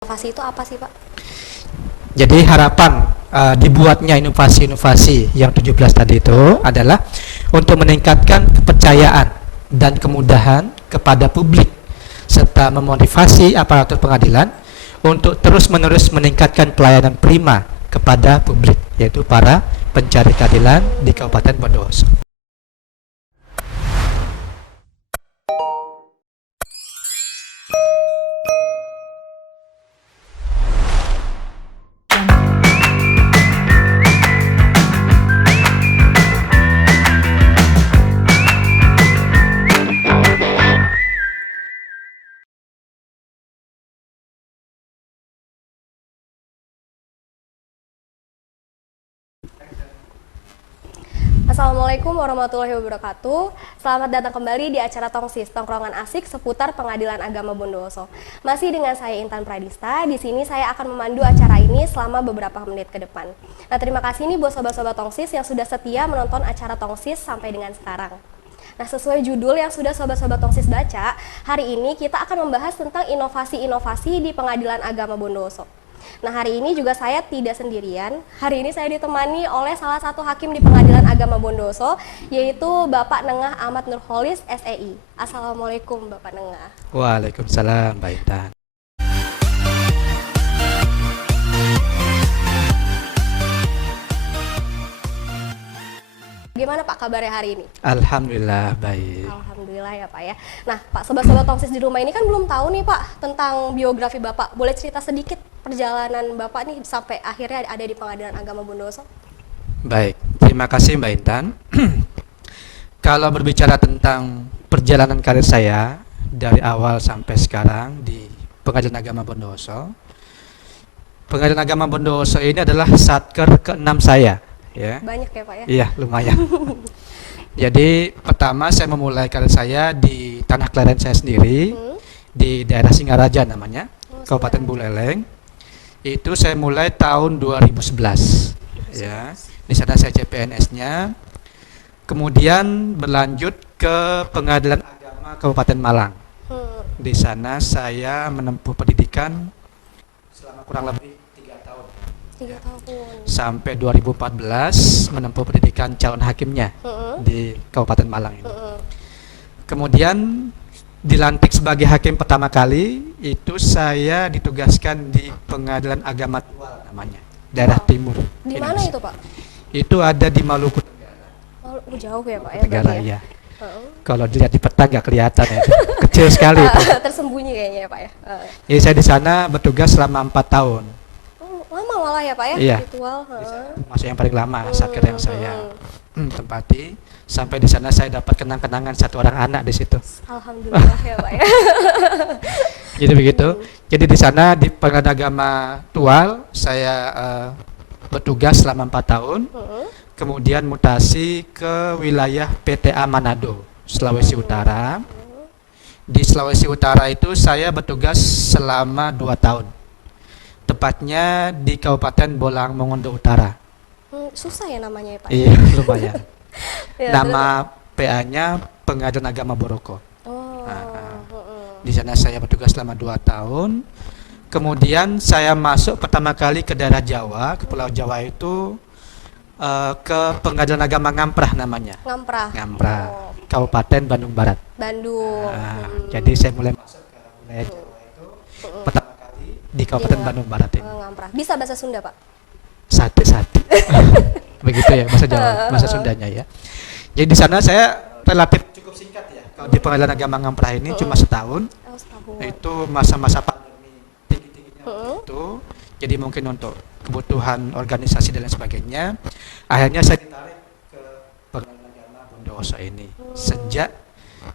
Inovasi itu apa sih, Pak? Jadi harapan dibuatnya inovasi-inovasi yang 17 tadi itu adalah untuk meningkatkan kepercayaan dan kemudahan kepada publik serta memotivasi aparatur pengadilan untuk terus-menerus meningkatkan pelayanan prima kepada publik, yaitu para pencari keadilan di Kabupaten Bondowoso. Assalamualaikum warahmatullahi wabarakatuh. Selamat datang kembali di acara Tongsis, tongkrongan asik seputar Pengadilan Agama Bondowoso. Masih dengan saya Intan Pradista. Di sini saya akan memandu acara ini selama beberapa menit ke depan. Nah, terima kasih nih buat sobat-sobat Tongsis yang sudah setia menonton acara Tongsis sampai dengan sekarang. Nah, sesuai judul yang sudah sobat-sobat Tongsis baca, hari ini kita akan membahas tentang inovasi-inovasi di Pengadilan Agama Bondowoso. Nah, hari ini juga saya tidak sendirian. Hari ini saya ditemani oleh salah satu hakim di Pengadilan Agama Bondowoso, yaitu Bapak Nengah Ahmad Nurholis, SEI. Assalamualaikum, Bapak Nengah. Waalaikumsalam, Mbak Intan. Gimana Pak kabarnya hari ini? Alhamdulillah baik. Alhamdulillah ya Pak ya. Nah Pak, sobat-sobat Tongsis di rumah ini kan belum tahu nih Pak tentang biografi Bapak. Boleh cerita sedikit perjalanan Bapak nih sampai akhirnya ada di Pengadilan Agama Bondowoso? Baik, terima kasih Mbak Intan. Kalau berbicara tentang perjalanan karir saya dari awal sampai sekarang di Pengadilan Agama Bondowoso, Pengadilan Agama Bondowoso ini adalah satker ke-6 saya. Ya. Banyak ya Pak ya? Iya, lumayan. Jadi pertama saya memulai karir saya di tanah kelahiran saya sendiri, di daerah Singaraja namanya, Kabupaten Buleleng. Itu saya mulai tahun 2011. Ya. Di sana saya CPNS-nya. Kemudian berlanjut ke Pengadilan Agama Kabupaten Malang. Di sana saya menempuh pendidikan selama kurang lebih 3 tahun. Sampai 2014 menempuh pendidikan calon hakimnya di Kabupaten Malang ini. Kemudian dilantik sebagai hakim pertama kali itu saya ditugaskan di Pengadilan Agama Tual namanya, daerah timur. Di mana itu Pak? Itu ada di Maluku Tenggara. Oh, jauh ya Pak ya? Tenggara Ya? ya. Kalau dilihat di peta nggak kelihatan ya, kecil sekali itu. Tersembunyi kayaknya ya Pak ya? Jadi saya di sana bertugas selama 4 tahun. Lama malah ya Pak ya? Iya. Ritual. Masuk yang paling lama satker yang saya tempati. Sampai di sana saya dapat kenang-kenangan satu orang anak di situ. Alhamdulillah ya Pak ya. Jadi begitu. Jadi di sana di Pengadilan Agama Tual saya bertugas selama 4 tahun. Kemudian mutasi ke wilayah PTA Manado, Sulawesi Utara. Di Sulawesi Utara itu saya bertugas selama 2 tahun. Tepatnya di Kabupaten Bolang Mongondo Utara. Susah ya namanya ya Pak? Iya, lumayan. Ya, Nama PA-nya Pengadilan Agama Boroko. Oh. Di sana saya bertugas selama 2 tahun. Kemudian saya masuk pertama kali ke daerah Jawa, ke Pulau Jawa itu ke Pengadilan Agama Ngamprah namanya. Ngamprah, Oh. Kabupaten Bandung Barat. Bandung. Jadi saya mulai masuk ke wilayah Jawa itu pertama kali di Kabupaten Bandung Barat ini. Ngamprah. Bisa bahasa Sunda Pak? Sate. Begitu ya bahasa Jawa, bahasa Sundanya ya. Jadi di sana saya relatif cukup singkat ya. Kalau di Pengadilan Agama Ngamprah ini cuma setahun. Oh, setahun. Itu masa-masa pandemi tinggi-tingginya itu. Jadi mungkin untuk kebutuhan organisasi dan lain sebagainya, akhirnya saya ditarik ke Pengadilan Agama Bondowoso ini sejak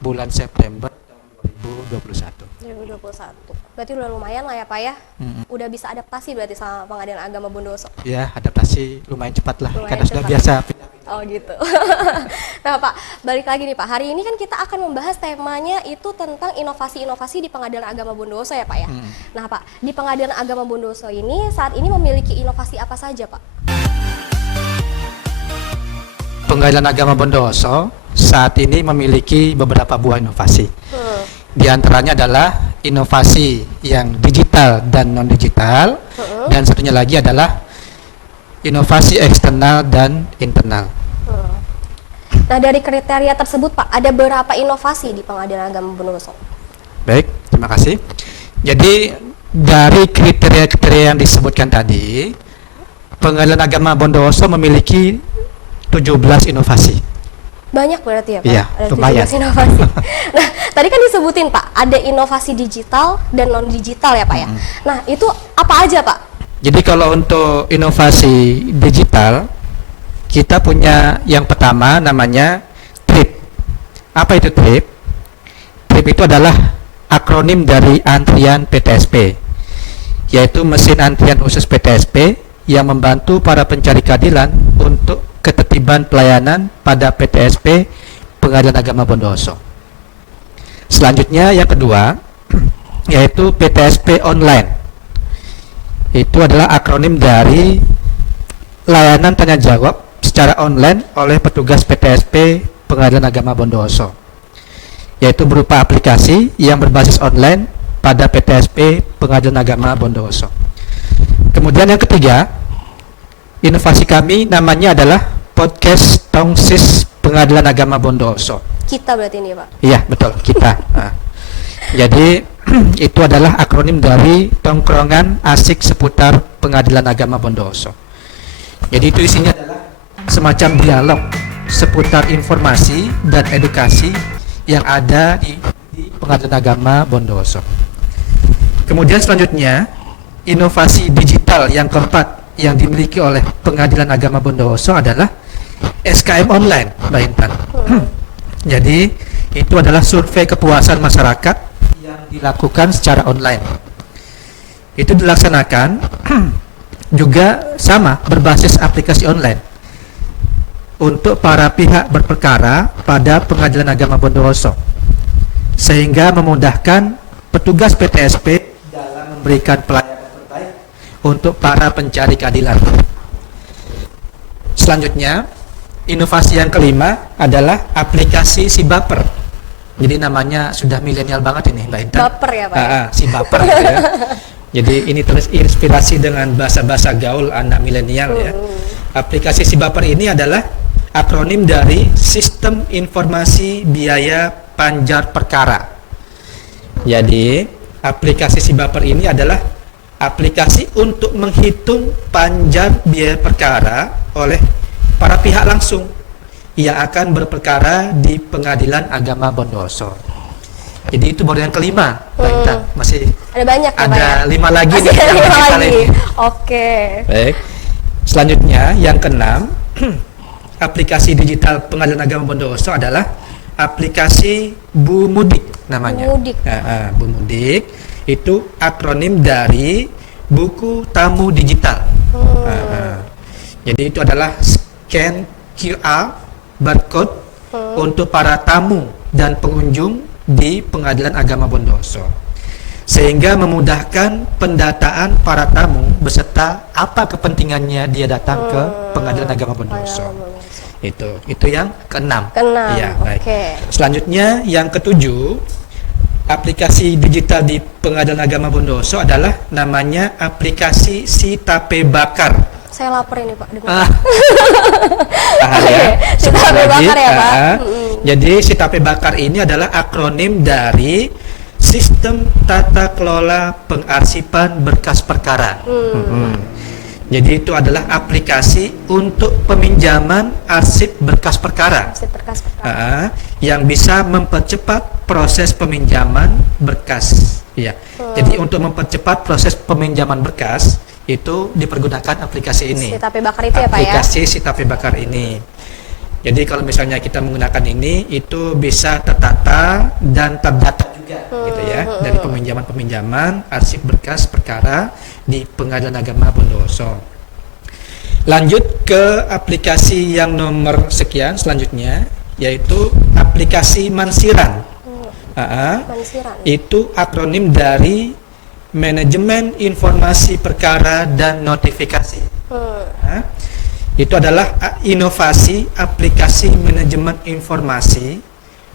bulan September tahun 2021. 2021. Berarti udah lumayan lah ya Pak ya. Udah bisa adaptasi berarti sama Pengadilan Agama Bondowoso. Ya, adaptasi lumayan cepat lah Lumayan karena sudah cepat. biasa. Oh gitu. Nah Pak, balik lagi nih Pak. Hari ini kan kita akan membahas temanya itu tentang inovasi-inovasi di Pengadilan Agama Bondowoso ya Pak ya. Nah Pak, di Pengadilan Agama Bondowoso ini saat ini memiliki inovasi apa saja Pak? Pengadilan Agama Bondowoso saat ini memiliki beberapa buah inovasi. Di antaranya adalah inovasi yang digital digital dan non digital, dan satunya lagi adalah inovasi eksternal dan internal. Nah, dari kriteria tersebut Pak, ada berapa inovasi di Pengadilan Agama Bondowoso? Baik, terima kasih. Jadi dari kriteria-kriteria yang disebutkan tadi, Pengadilan Agama Bondowoso memiliki 17 inovasi. Banyak berarti ya Pak? Iya, Ada lumayan. 17 inovasi. Nah, tadi kan disebutin Pak, ada inovasi digital dan non digital ya Pak ya. Nah, itu apa aja Pak? Jadi kalau untuk inovasi digital, kita punya yang pertama namanya TRIP. Apa itu TRIP? TRIP itu adalah akronim dari antrian PTSP, yaitu mesin antrian khusus PTSP yang membantu para pencari keadilan untuk ketertiban pelayanan pada PTSP Pengadilan Agama Bondowoso. Selanjutnya yang kedua yaitu PTSP Online. Itu adalah akronim dari layanan tanya jawab secara online oleh petugas PTSP Pengadilan Agama Bondowoso, yaitu berupa aplikasi yang berbasis online pada PTSP Pengadilan Agama Bondowoso. Kemudian yang ketiga, inovasi kami namanya adalah podcast Tongsis Pengadilan Agama Bondowoso. Kita berarti ini Pak. Iya, betul, kita. Nah, jadi itu adalah akronim dari Tongkrongan Asik Seputar Pengadilan Agama Bondowoso. Jadi itu isinya adalah semacam dialog seputar informasi dan edukasi yang ada di Pengadilan Agama Bondowoso. Kemudian selanjutnya, inovasi digital yang keempat yang dimiliki oleh Pengadilan Agama Bondowoso adalah SKM Online, Mbak Intan. Jadi itu adalah survei kepuasan masyarakat yang dilakukan secara online. Itu dilaksanakan juga sama berbasis aplikasi online untuk para pihak berperkara pada Pengadilan Agama Bondowoso, sehingga memudahkan petugas PTSP dalam memberikan pelayanan terbaik untuk para pencari keadilan. Selanjutnya, inovasi yang kelima adalah aplikasi si baper. Jadi namanya sudah milenial banget ini, Mbak Intan. Baper ya Pak? Si baper gitu ya. Jadi ini terinspirasi dengan bahasa-bahasa gaul anak milenial ya. Aplikasi si baper ini adalah akronim dari Sistem Informasi Biaya Panjar Perkara. Jadi aplikasi si baper ini adalah aplikasi untuk menghitung panjar biaya perkara oleh para pihak langsung yang akan berperkara di Pengadilan Agama Bondowoso. Jadi itu baru yang kelima, Mbak Intan. Masih Ada banyak ya Pak ada ya? 5 lagi Masih nih ada yang 5 kita lagi. ini. Oke. Baik. Selanjutnya yang keenam, aplikasi digital Pengadilan Agama Bondowoso adalah aplikasi Bu Mudik namanya. Mudik. Bu Mudik itu akronim dari buku tamu digital. Jadi itu adalah scan QR barcode untuk para tamu dan pengunjung di Pengadilan Agama Bondowoso, sehingga memudahkan pendataan para tamu beserta apa kepentingannya dia datang ke Pengadilan Agama Bondowoso. Itu yang keenam. Ya, baik. Selanjutnya yang ketujuh, aplikasi digital di Pengadilan Agama Bondowoso adalah namanya aplikasi Si Tape Bakar. Saya lapar ini Pak. Si Tape Bakar ya Pak. Jadi Si Tape Bakar ini adalah akronim dari Sistem Tata Kelola Pengarsipan Berkas Perkara. Jadi itu adalah aplikasi untuk peminjaman arsip berkas perkara, yang bisa mempercepat proses peminjaman berkas. Ya. Jadi untuk mempercepat proses peminjaman berkas itu dipergunakan aplikasi ini. Si Tape Bakar itu ya Pak ya? Aplikasi Si Tape Bakar ini. Jadi kalau misalnya kita menggunakan ini, itu bisa tertata dan terdata juga, gitu ya, dari peminjaman arsip berkas perkara di Pengadilan Agama Bondowoso. Lanjut ke aplikasi yang nomor sekian selanjutnya, yaitu aplikasi Mansiran. Mansiran. Itu akronim dari Manajemen Informasi Perkara dan Notifikasi. Itu adalah inovasi aplikasi manajemen informasi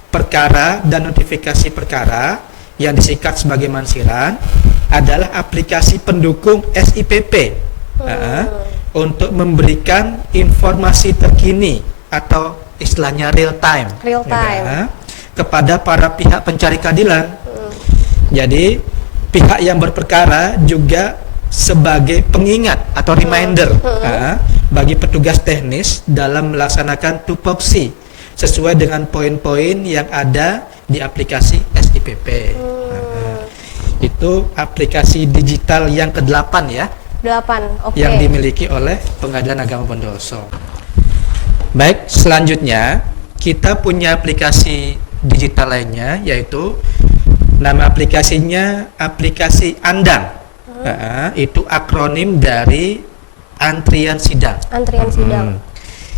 perkara dan notifikasi perkara yang disingkat sebagai Mansiran adalah aplikasi pendukung SIPP untuk memberikan informasi terkini atau istilahnya real time, kepada para pihak pencari keadilan. Jadi pihak yang berperkara juga sebagai pengingat atau reminder bagi petugas teknis dalam melaksanakan tupoksi sesuai dengan poin-poin yang ada di aplikasi SIPP. Itu aplikasi digital yang ke-8 ya. 8, oke. Yang dimiliki oleh Pengadilan Agama Bondowoso. Baik, selanjutnya kita punya aplikasi digital lainnya, yaitu nama aplikasinya aplikasi Andang. Itu akronim dari antrian sidang. Antrian sidang.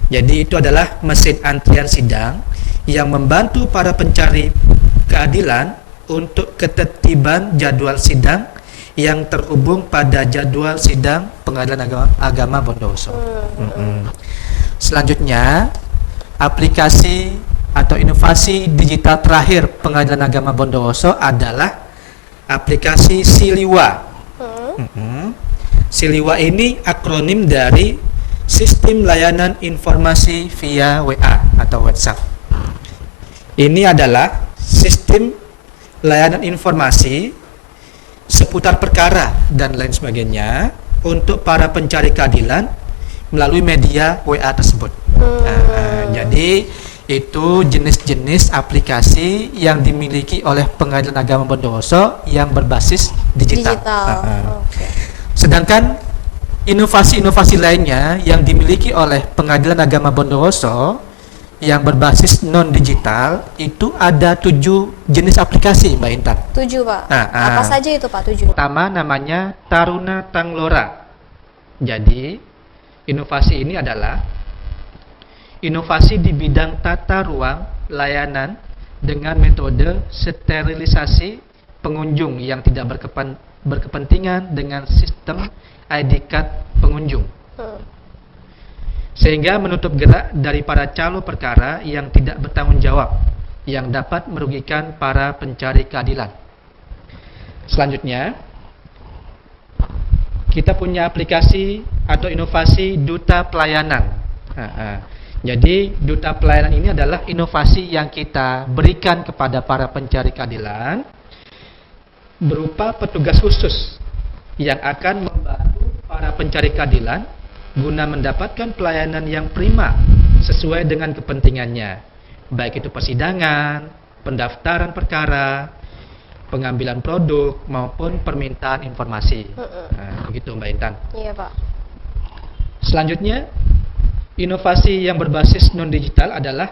Jadi itu adalah mesin antrian sidang yang membantu para pencari keadilan untuk ketertiban jadwal sidang yang terhubung pada jadwal sidang Pengadilan Agama Bondowoso. Selanjutnya, aplikasi atau inovasi digital terakhir Pengadilan Agama Bondowoso adalah aplikasi Siliwa. Siliwa ini akronim dari Sistem Layanan Informasi via WA atau WhatsApp. Ini adalah sistem layanan informasi seputar perkara dan lain sebagainya untuk para pencari keadilan melalui media WA tersebut. Jadi itu jenis-jenis aplikasi yang dimiliki oleh Pengadilan Agama Bondowoso yang berbasis digital. Sedangkan inovasi-inovasi lainnya yang dimiliki oleh Pengadilan Agama Bondowoso yang berbasis non-digital itu ada 7 jenis aplikasi, Mbak Intan. 7, Pak. Apa saja itu, Pak, 7? Pertama namanya Taruna Tanglora. Jadi inovasi ini adalah inovasi di bidang tata ruang layanan dengan metode sterilisasi pengunjung yang tidak berkepentingan dengan sistem ID card pengunjung, sehingga menutup gerak dari para calo perkara yang tidak bertanggung jawab yang dapat merugikan para pencari keadilan. Selanjutnya, kita punya aplikasi atau inovasi Duta Pelayanan. Jadi Duta Pelayanan ini adalah inovasi yang kita berikan kepada para pencari keadilan berupa petugas khusus yang akan membantu para pencari keadilan guna mendapatkan pelayanan yang prima sesuai dengan kepentingannya, baik itu persidangan, pendaftaran perkara, pengambilan produk maupun permintaan informasi. Begitu, Mbak Intan. Iya, Pak. Selanjutnya, inovasi yang berbasis non-digital adalah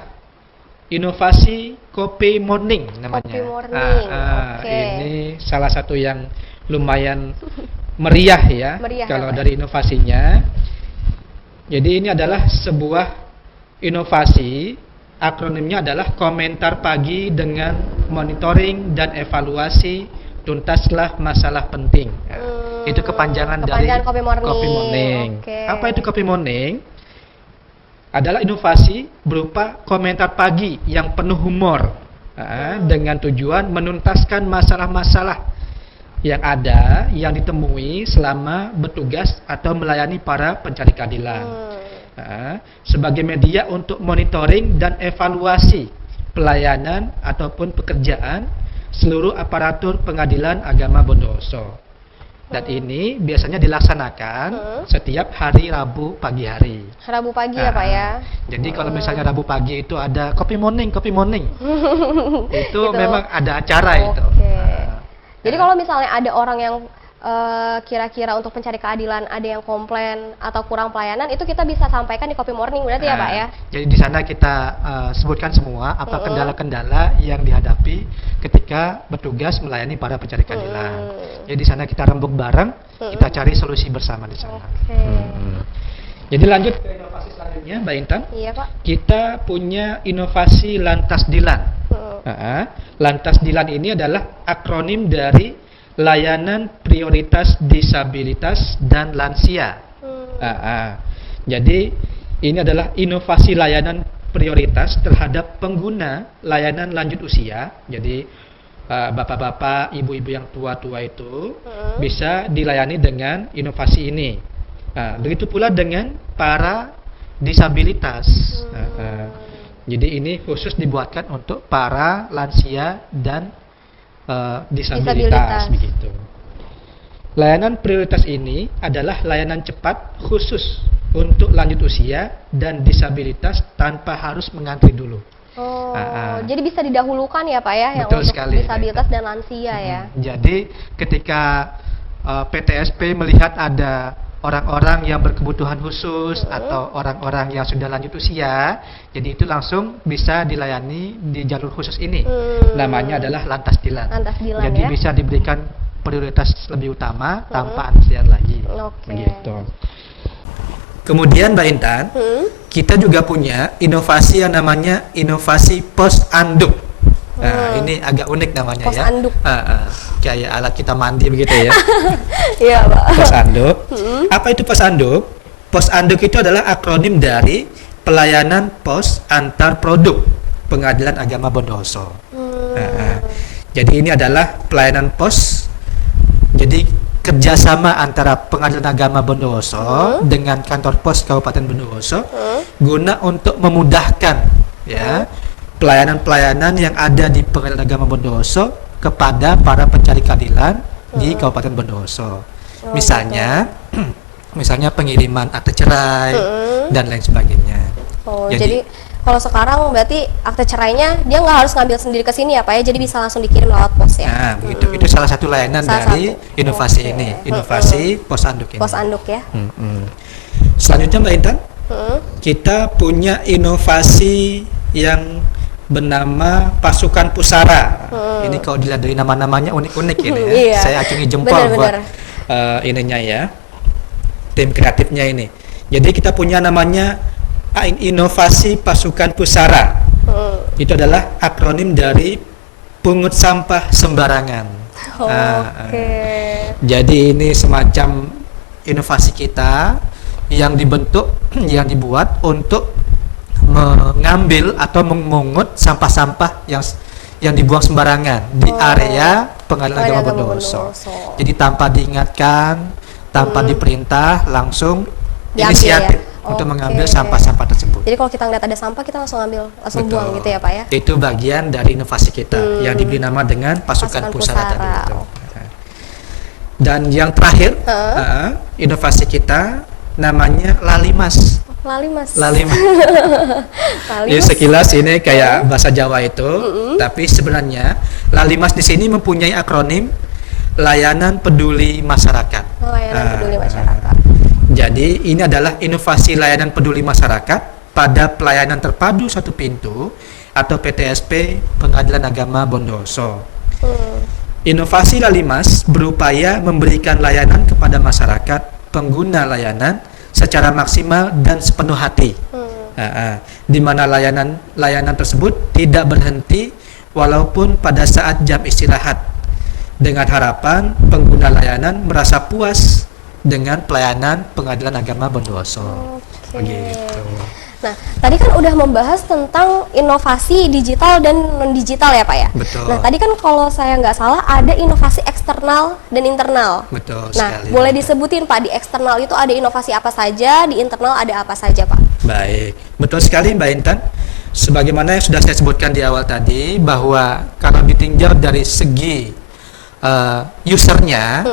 inovasi Copy Morning namanya. Copy Morning. Ini salah satu yang lumayan meriah ya, kalau dari inovasinya. Jadi ini adalah sebuah inovasi, akronimnya adalah komentar pagi dengan monitoring dan evaluasi tuntaslah masalah penting. Itu kepanjangan dari Copy Morning. Apa itu Copy Morning? Adalah inovasi berupa komentar pagi yang penuh humor dengan tujuan menuntaskan masalah-masalah yang ada, yang ditemui selama bertugas atau melayani para pencari keadilan, sebagai media untuk monitoring dan evaluasi pelayanan ataupun pekerjaan seluruh aparatur Pengadilan Agama Bondowoso. Dan ini biasanya dilaksanakan setiap hari Rabu pagi hari. Rabu pagi ya, Pak ya. Jadi kalau misalnya Rabu pagi itu ada Copy Morning. Itu memang ada acara itu. Jadi kalau misalnya ada orang yang kira-kira untuk pencari keadilan ada yang komplain atau kurang pelayanan, itu kita bisa sampaikan di Copy Morning berarti ya, Pak ya? Jadi di sana kita sebutkan semua apa kendala-kendala yang dihadapi ketika bertugas melayani para pencari keadilan. Jadi di sana kita rembuk bareng, kita cari solusi bersama di sana. Jadi lanjut ke inovasi selanjutnya, Mbak Intan. Iya, Pak. Kita punya inovasi Lantas Dilan. Lantas Dilan ini adalah akronim dari Layanan Prioritas Disabilitas dan Lansia. Jadi ini adalah inovasi layanan prioritas terhadap pengguna layanan lanjut usia. Jadi bapak-bapak, ibu-ibu yang tua-tua itu bisa dilayani dengan inovasi ini. Begitu pula dengan para disabilitas. Jadi ini khusus dibuatkan untuk para lansia dan disabilitas begitu. Layanan prioritas ini adalah layanan cepat khusus untuk lanjut usia dan disabilitas tanpa harus mengantri dulu. Jadi bisa didahulukan ya Pak ya, yang Betul untuk sekali, disabilitas dan lansia ya. Jadi ketika PTSP melihat ada orang-orang yang berkebutuhan khusus atau orang-orang yang sudah lanjut usia, jadi itu langsung bisa dilayani di jalur khusus ini. Namanya adalah lantas dilan. Jadi ya? bisa diberikan prioritas lebih utama tanpa antrian lagi. Begitu. Kemudian Mbak Intan, kita juga punya inovasi yang namanya inovasi pos anduk. Ini agak unik namanya pos ya. Anduk. Kayak alat kita mandi begitu ya. Iya Pak. Pos anduk. Apa itu pos anduk? Pos anduk itu adalah akronim dari Pelayanan Pos Antar Produk Pengadilan Agama Bondowoso. Jadi ini adalah pelayanan pos. Jadi kerjasama antara Pengadilan Agama Bondowoso dengan kantor pos Kabupaten Bondowoso guna untuk memudahkan ya pelayanan-pelayanan yang ada di Pengadilan Agama Bondowoso kepada para pencari keadilan di Kabupaten Bondowoso. Misalnya pengiriman akte cerai dan lain sebagainya. Jadi kalau sekarang berarti akte cerainya dia nggak harus ngambil sendiri ke sini ya Pak ya, jadi bisa langsung dikirim lewat pos ya. Nah, begitu. Itu salah satu layanan dari inovasi ini, inovasi pos anduk ini. Pos anduk ya. Selanjutnya Mbak Intan, kita punya inovasi yang bernama pasukan pusara. Ini kalau dilihat dari nama-namanya unik-unik ini ya. Iya. Saya acungi jempol buat ininya ya, tim kreatifnya ini. Jadi kita punya namanya inovasi pasukan pusara. Itu adalah akronim dari pungut sampah sembarangan. Jadi ini semacam inovasi kita yang dibentuk, yang dibuat untuk mengambil atau memungut sampah-sampah yang dibuang sembarangan di area Pengadilan Agama Bondowoso. Jadi tanpa diingatkan, tanpa diperintah, langsung inisiatif untuk mengambil sampah-sampah tersebut. Jadi kalau kita ngeliat ada sampah, kita langsung ambil, langsung buang gitu ya Pak ya? Itu bagian dari inovasi kita yang diberi nama dengan pasukan pusara tadi itu. Dan yang terakhir, inovasi kita namanya Lalimas. Lalimas. Ya, sekilas ini kayak bahasa Jawa itu, tapi sebenarnya Lalimas di sini mempunyai akronim Layanan Peduli Masyarakat. Layanan Peduli Masyarakat. Jadi ini adalah inovasi layanan peduli masyarakat pada pelayanan terpadu satu pintu atau PTSP Pengadilan Agama Bondowoso. Inovasi Lalimas berupaya memberikan layanan kepada masyarakat pengguna layanan secara maksimal dan sepenuh hati, di mana layanan tersebut tidak berhenti walaupun pada saat jam istirahat, dengan harapan pengguna layanan merasa puas dengan pelayanan Pengadilan Agama Bondowoso. Begitu. Nah, tadi kan udah membahas tentang inovasi digital dan non digital ya Pak ya. Betul. Nah, tadi kan kalau saya nggak salah ada inovasi eksternal dan internal. Betul nah, sekali. boleh disebutin Pak, di eksternal itu ada inovasi apa saja, di internal ada apa saja Pak? Baik, betul sekali Mbak Intan. Sebagaimana yang sudah saya sebutkan di awal tadi, bahwa kalau ditinjau dari segi usernya,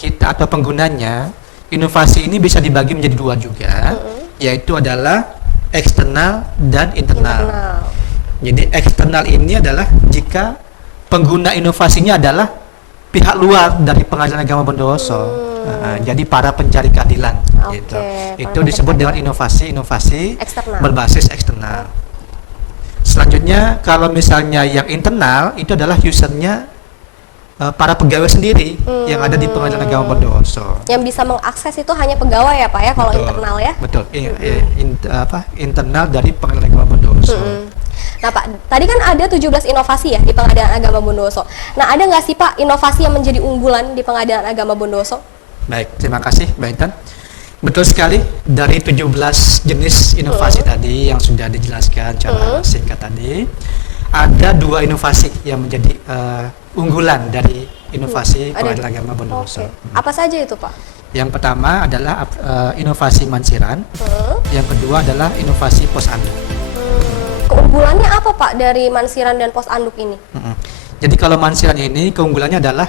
kita atau penggunanya, inovasi ini bisa dibagi menjadi dua juga, yaitu adalah eksternal dan internal. Jadi eksternal ini adalah jika pengguna inovasinya adalah pihak luar dari Pengadilan Agama Bondowoso, jadi para pencari keadilan. Gitu. Itu disebut dengan inovasi berbasis eksternal. Selanjutnya kalau misalnya yang internal itu adalah usernya para pegawai sendiri yang ada di Pengadilan Agama Bondowoso. Yang bisa mengakses itu hanya pegawai ya Pak ya, kalau internal ya? Betul, internal dari Pengadilan Agama Bondowoso. Nah Pak, tadi kan ada 17 inovasi ya di Pengadilan Agama Bondowoso. Nah, ada nggak sih Pak inovasi yang menjadi unggulan di Pengadilan Agama Bondowoso? Baik, terima kasih Mbak Intan. Betul sekali, dari 17 jenis inovasi tadi yang sudah dijelaskan secara singkat tadi, ada 2 inovasi yang menjadi unggulan dari inovasi Ada- pengadilan agama Bondowoso. Oke. Apa saja itu, Pak? Yang pertama adalah inovasi mansiran, yang kedua adalah inovasi pos anduk. Keunggulannya apa, Pak, dari mansiran dan pos anduk ini? Mm-mm. Jadi kalau mansiran ini keunggulannya adalah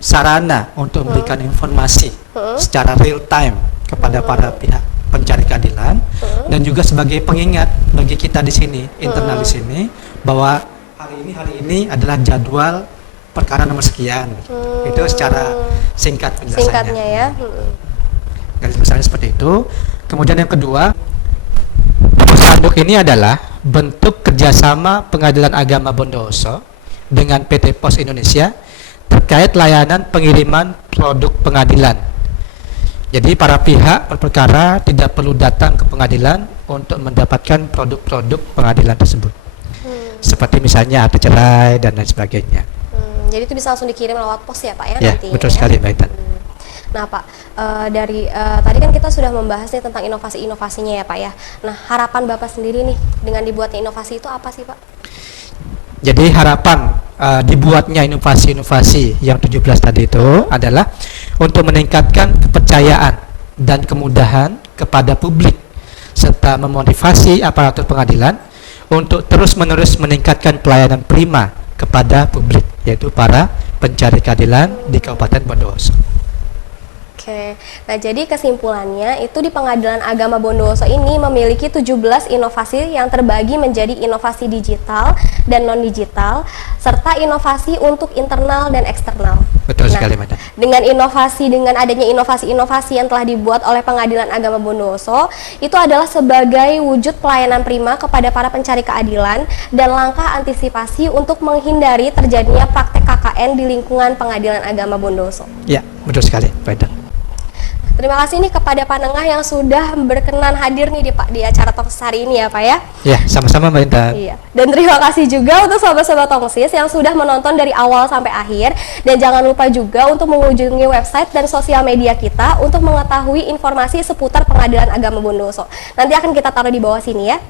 sarana untuk memberikan informasi secara real time kepada para pihak pencari keadilan dan juga sebagai pengingat bagi kita di sini, internal di sini, bahwa hari ini adalah jadwal perkara nomor sekian. Itu secara singkat penjelasannya. Singkatnya ya. Garis besarnya seperti itu. Kemudian yang kedua, pos anduk ini adalah bentuk kerjasama Pengadilan Agama Bondowoso dengan PT Pos Indonesia terkait layanan pengiriman produk pengadilan. Jadi para pihak berperkara tidak perlu datang ke pengadilan untuk mendapatkan produk-produk pengadilan tersebut. Seperti misalnya akte cerai dan lain sebagainya. Jadi itu bisa langsung dikirim lewat pos ya, Pak ya? Ya, nantinya, betul ya? sekali, Mbak Intan. Nah, Pak, dari tadi kan kita sudah membahas nih tentang inovasi-inovasinya ya, Pak ya. Nah, harapan Bapak sendiri nih dengan dibuatnya inovasi itu apa sih, Pak? Jadi harapan dibuatnya inovasi-inovasi yang 17 tadi itu adalah untuk meningkatkan kepercayaan dan kemudahan kepada publik serta memotivasi aparatur pengadilan untuk terus-menerus meningkatkan pelayanan prima kepada publik, yaitu para pencari keadilan di Kabupaten Bondowoso. Oke, nah jadi kesimpulannya itu di Pengadilan Agama Bondowoso ini memiliki 17 inovasi yang terbagi menjadi inovasi digital dan non-digital, serta inovasi untuk internal dan eksternal. Betul sekali, Madam. Dengan adanya inovasi-inovasi yang telah dibuat oleh Pengadilan Agama Bondowoso, itu adalah sebagai wujud pelayanan prima kepada para pencari keadilan dan langkah antisipasi untuk menghindari terjadinya praktek KKN di lingkungan Pengadilan Agama Bondowoso. Ya, betul sekali, Madam. Terima kasih nih kepada Panengah yang sudah berkenan hadir nih di acara Tongsis hari ini ya, Pak ya. Ya, sama-sama, Mbak Intan. Iya. Dan terima kasih juga untuk sobat-sobat Tongsis yang sudah menonton dari awal sampai akhir. Dan jangan lupa juga untuk mengunjungi website dan sosial media kita untuk mengetahui informasi seputar Pengadilan Agama Bondowoso. Nanti akan kita taruh di bawah sini ya.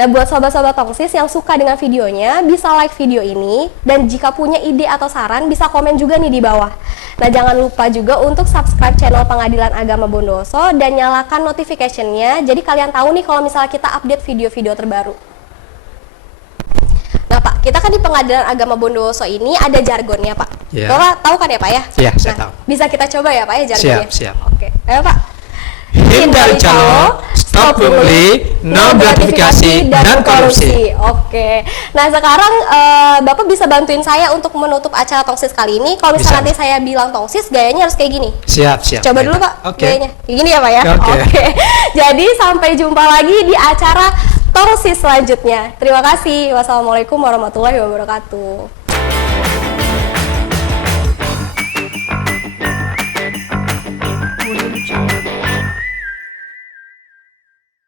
Nah, buat sobat-sobat Tongsis yang suka dengan videonya, bisa like video ini, dan jika punya ide atau saran, bisa komen juga nih di bawah. Nah, jangan lupa juga untuk subscribe channel Pengadilan Agama Bondowoso dan nyalakan notification-nya, jadi kalian tahu nih kalau misalnya kita update video-video terbaru. Nah, Pak, kita kan di Pengadilan Agama Bondowoso ini ada jargonnya, Pak. Ya. Bapak tahu kan ya, Pak ya? Ya, saya Nah, tahu. bisa kita coba ya, Pak ya, jargonnya? Siap. Oke, ayo Pak. Hindari calo, stop pungli, no gratifikasi, dan korupsi. Oke. Nah, sekarang Bapak bisa bantuin saya untuk menutup acara Tongsis kali ini. Kalau misalnya Bisa. nanti saya bilang Tongsis, gayanya harus kayak gini. Siap. Coba dulu, Pak, Oke. gayanya. Kayak gini ya, Pak ya? Oke. Jadi, sampai jumpa lagi di acara Tongsis selanjutnya. Terima kasih. Wassalamualaikum warahmatullahi wabarakatuh.